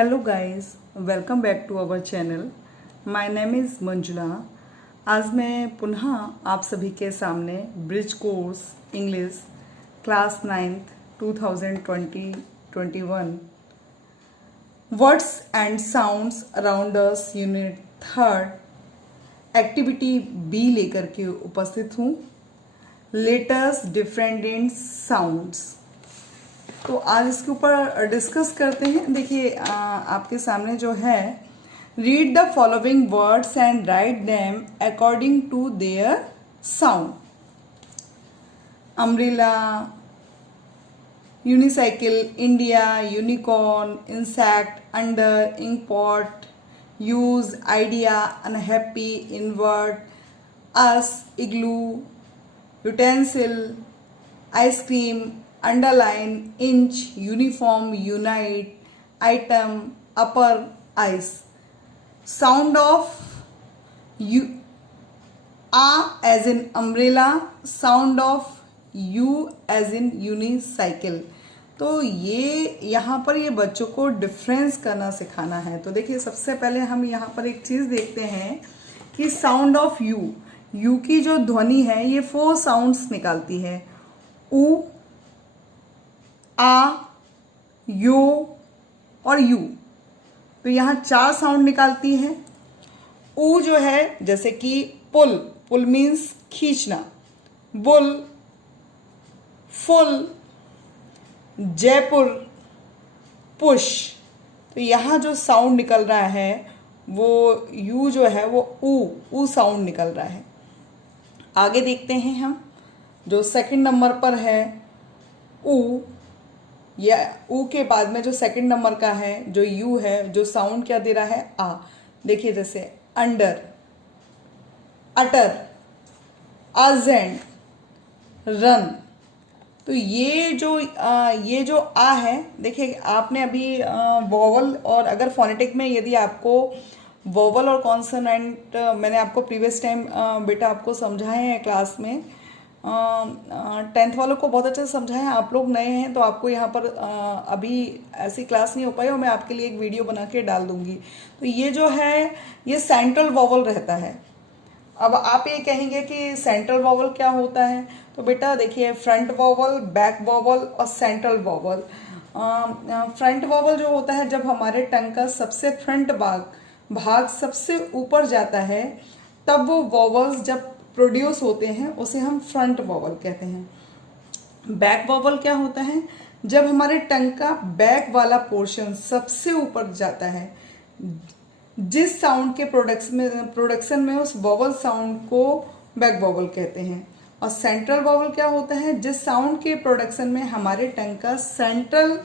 Hello guys, welcome back to our channel. My name is Manjula. आज मैं पुनः आप सभी के सामने bridge course English class 9th 2020-21 words and sounds around us unit 3 activity B लेकर के उपस्थित हूँ। Letters different in sounds. तो आज इसके ऊपर डिस्कस करते हैं। देखिए आपके सामने जो है, read the following words and write them according to their sound. Umbrella, unicycle, India, unicorn, insect, under, inkpot, use, idea, unhappy, invert, us, igloo, utensil, ice cream, underline, inch, uniform, unite, item, upper, ice. Sound of U ah as in umbrella, sound of U as in unicycle. तो ये यहाँ पर ये बच्चों को difference करना सिखाना है। तो देखिए सबसे पहले हम यहाँ पर एक चीज़ देखते हैं कि साउंड ऑफ यू की जो ध्वनि है ये 4 साउंड्स निकालती है। ऊ, आ, यो और यू। तो यहाँ 4 साउंड निकालती है। ऊ जो है जैसे कि पुल मीन्स खींचना, बुल, फुल, जयपुर, पुश। तो यहाँ जो साउंड निकल रहा है वो यू जो है वो ऊ साउंड निकल रहा है। आगे देखते हैं हम, जो सेकंड नंबर पर है ऊ, या ऊ के बाद में जो सेकंड नंबर का है जो यू है, जो साउंड क्या दे रहा है, आ। देखिए जैसे अंडर, अटर, अर्जेंट, रन। तो ये जो आ है, देखिए आपने अभी वोवल, और अगर फोनेटिक में यदि आपको वोवल और कॉन्सोनेंट मैंने आपको प्रीवियस टाइम बेटा आपको समझाए हैं क्लास में, 10th वालों को बहुत अच्छे से समझाएं। आप लोग नए हैं तो आपको यहाँ पर अभी ऐसी क्लास नहीं हो पाई, और मैं आपके लिए एक वीडियो बना के डाल दूंगी। तो ये जो है ये सेंट्रल वोवल रहता है। अब आप ये कहेंगे कि सेंट्रल वोवल क्या होता है, तो बेटा देखिए फ्रंट वोवल, बैक वोवल और सेंट्रल वोवल। फ्रंट वोवल जो होता है जब हमारे टंग का सबसे फ्रंट भाग सबसे ऊपर जाता है, तब वो वोवल्स जब प्रोड्यूस होते हैं उसे हम फ्रंट वोवल कहते हैं। बैक वोवल क्या होता है, जब हमारे टंग का बैक वाला पोर्शन सबसे ऊपर जाता है, जिस साउंड के प्रोडक्शन में उस वोवल साउंड को बैक वोवल कहते हैं। और सेंट्रल वोवल क्या होता है, जिस साउंड के प्रोडक्शन में हमारे टंग का सेंट्रल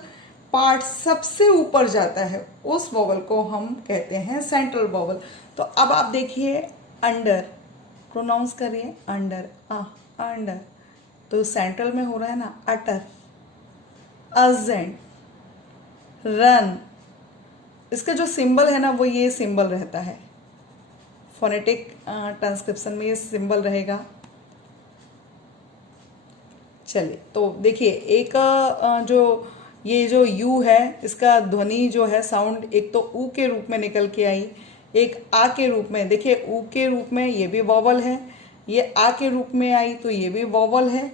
पार्ट सबसे ऊपर जाता है, उस वोवल को हम कहते हैं सेंट्रल वोवल। तो अब आप देखिए अंडर, प्रोनाउंस करिए अंडर, अंडर। तो सेंट्रल में हो रहा है ना अटर, अर्जेंट, रन। इसका जो सिंबल है ना वो ये सिंबल रहता है, फोनेटिक ट्रांसक्रिप्शन में ये सिंबल रहेगा। चलिए तो देखिए एक जो ये जो यू है इसका ध्वनि जो है साउंड एक तो ऊ के रूप में निकल के आई, एक आ के रूप में। देखिए ऊ के रूप में ये भी वोवल है, ये आ के रूप में आई तो ये भी वोवल है।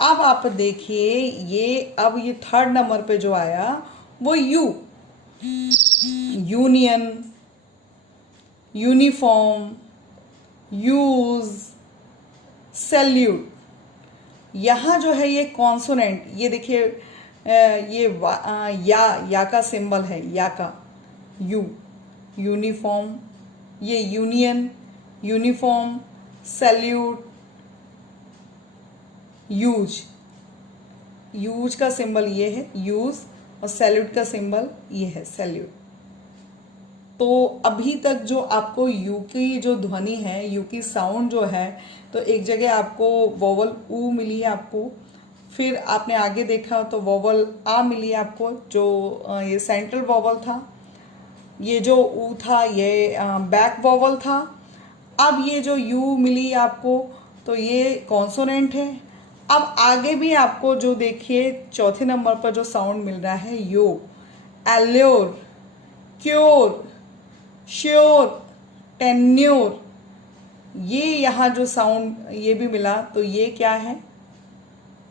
अब आप देखिए ये अब ये 3rd नंबर पे जो आया वो you, union, uniform, use, salute. यहाँ जो है ये कॉन्सोनेंट, ये देखिए ये या का सिंबल है, या का, यू, यूनिफॉर्म, ये यूनियन, यूनिफॉर्म, सैल्यूट, यूज का सिंबल ये है यूज, और सैल्यूट का सिंबल ये है सैल्यूट। तो अभी तक जो आपको यू की जो ध्वनि है, यू की साउंड जो है, तो एक जगह आपको वोवल ऊ मिली है आपको, फिर आपने आगे देखा तो वोवल आ मिली आपको, जो ये सेंट्रल वोवल था, ये जो ऊ था ये बैक वोवल था। अब ये जो यू मिली आपको तो ये कॉन्सोनेंट है। अब आगे भी आपको जो देखिए 4थे नंबर पर जो साउंड मिल रहा है यो, एल्योर, क्योर, श्योर, टेन्योर, ये यहाँ जो साउंड ये भी मिला, तो ये क्या है,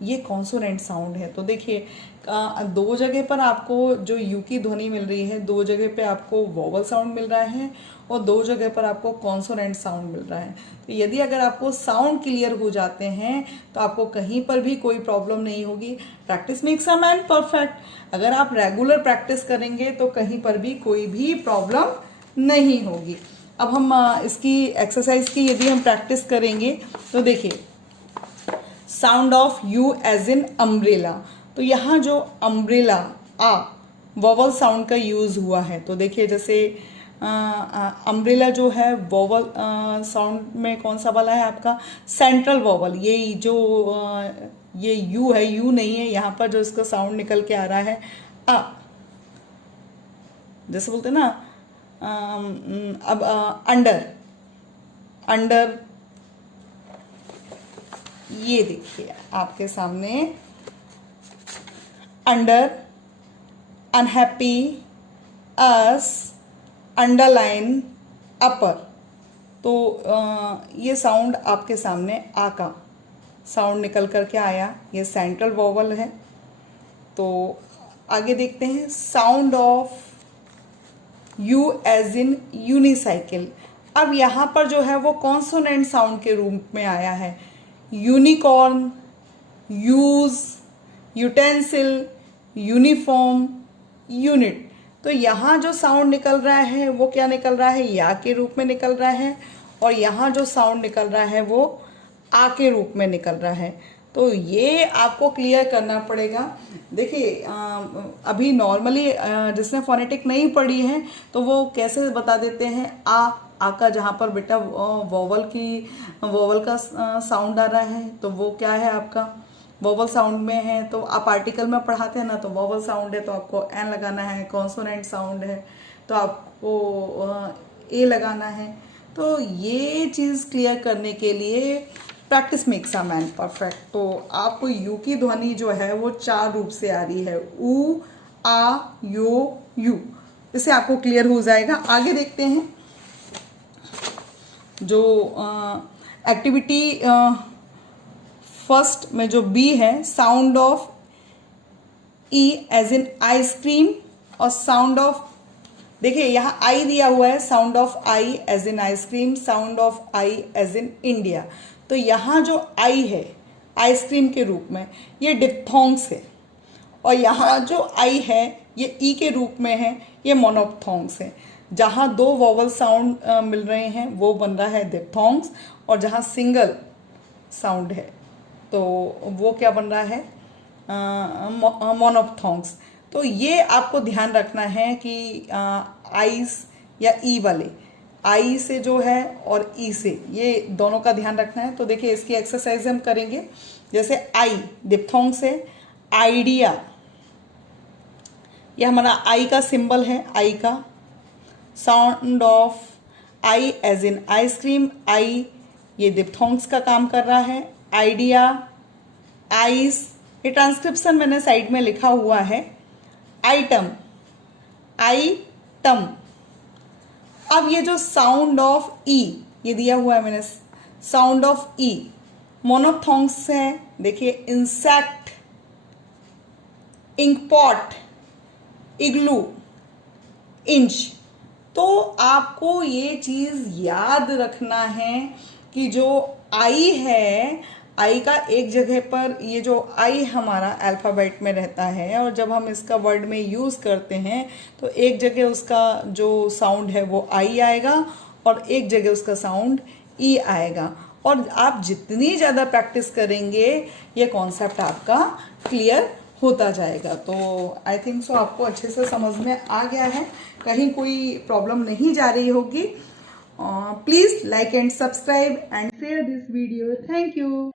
ये कॉन्सोनेंट साउंड है। तो देखिए दो जगह पर आपको जो यू की ध्वनि मिल रही है, दो जगह पे आपको वोवल साउंड मिल रहा है और दो जगह पर आपको कॉन्सोनेंट साउंड मिल रहा है। तो यदि अगर आपको साउंड क्लियर हो जाते हैं तो आपको कहीं पर भी कोई प्रॉब्लम नहीं होगी। Practice makes a man perfect. अगर आप रेगुलर प्रैक्टिस करेंगे तो कहीं पर भी कोई भी प्रॉब्लम नहीं होगी। अब हम इसकी एक्सरसाइज की यदि हम प्रैक्टिस करेंगे तो देखिए, sound of U as in umbrella, तो यहाँ जो अम्ब्रेला आ वोवल साउंड का यूज हुआ है। तो देखिए जैसे अम्ब्रेला जो है वोवल साउंड में कौन सा वाला है आपका, सेंट्रल वोवल। ये जो ये यू है, यू नहीं है, यहाँ पर जो इसका साउंड निकल के आ रहा है आ, जैसे बोलते हैं ना अब अंडर, अंडर, ये देखिए आपके सामने अंडर, अनहैप्पी, अस, अंडरलाइन, अपर। तो ये साउंड आपके सामने आ का साउंड निकल करके आया, ये सेंट्रल वोवल है। तो आगे देखते हैं, sound of U as in unicycle. अब यहाँ पर जो है वो कॉन्सोनेंट साउंड के रूप में आया है। Unicorn, use, utensil, uniform, unit. तो यहाँ जो साउंड निकल रहा है वो क्या निकल रहा है, या के रूप में निकल रहा है, और यहाँ जो साउंड निकल रहा है वो आ के रूप में निकल रहा है। तो ये आपको क्लियर करना पड़ेगा। देखिए अभी नॉर्मली जिसने फोनेटिक नहीं पढ़ी है तो वो कैसे बता देते हैं, आ का जहाँ पर बेटा वोवल का साउंड आ रहा है तो वो क्या है आपका वोवल साउंड में है। तो आप आर्टिकल में पढ़ाते हैं ना, तो वोवल साउंड है तो आपको एन लगाना है, कॉन्सोनेंट साउंड है तो आपको ए लगाना है। तो ये चीज़ क्लियर करने के लिए practice makes a man perfect. तो आपको यू की ध्वनि जो है वो 4 रूप से आ रही है, ऊ, आ, यो, यू। इससे आपको क्लियर हो जाएगा। आगे देखते हैं जो एक्टिविटी फर्स्ट में जो बी है, sound of E as in ice cream और साउंड ऑफ, देखिए यहाँ आई दिया हुआ है, sound of I as in ice cream, sound of I as in India. तो यहाँ जो आई है आइसक्रीम के रूप में ये डिप्थोंग्स है, और यहाँ जो आई है ये ई के रूप में है, ये मोनोप्थोंग्स है। जहाँ 2 वोवल साउंड मिल रहे हैं वो बन रहा है डिप्थोंग्स, और जहाँ सिंगल साउंड है तो वो क्या बन रहा है, मोनोप्थोंग्स। तो ये आपको ध्यान रखना है कि आईस या ई वाले, आई से जो है और ई से, ये दोनों का ध्यान रखना है। तो देखिए इसकी एक्सरसाइज हम करेंगे। जैसे आई डिप्थोंग से, आइडिया, ये हमारा आई का सिंबल है, आई का। Sound of I as in ice cream, I ये डिप्थोंग्स का काम कर रहा है। आइडिया, आइस, ये ट्रांसक्रिप्शन मैंने साइड में लिखा हुआ है। Item, item. अब ये जो साउंड ऑफ ई ये दिया हुआ है मैंने, साउंड ऑफ ई मोनोप्थोंग्स है। देखिए इंसेक्ट, इंकपॉट, इग्लू, इंच। तो आपको ये चीज याद रखना है कि जो आई है, आई का एक जगह पर, ये जो आई हमारा अल्फ़ाबेट में रहता है और जब हम इसका वर्ड में यूज़ करते हैं तो एक जगह उसका जो साउंड है वो आई आएगा और एक जगह उसका साउंड ई आएगा। और आप जितनी ज़्यादा प्रैक्टिस करेंगे ये कॉन्सेप्ट आपका क्लियर होता जाएगा। तो आई थिंक सो आपको अच्छे से समझ में आ गया है, कहीं कोई प्रॉब्लम नहीं जा रही होगी। Please like and subscribe and share this video. Thank you.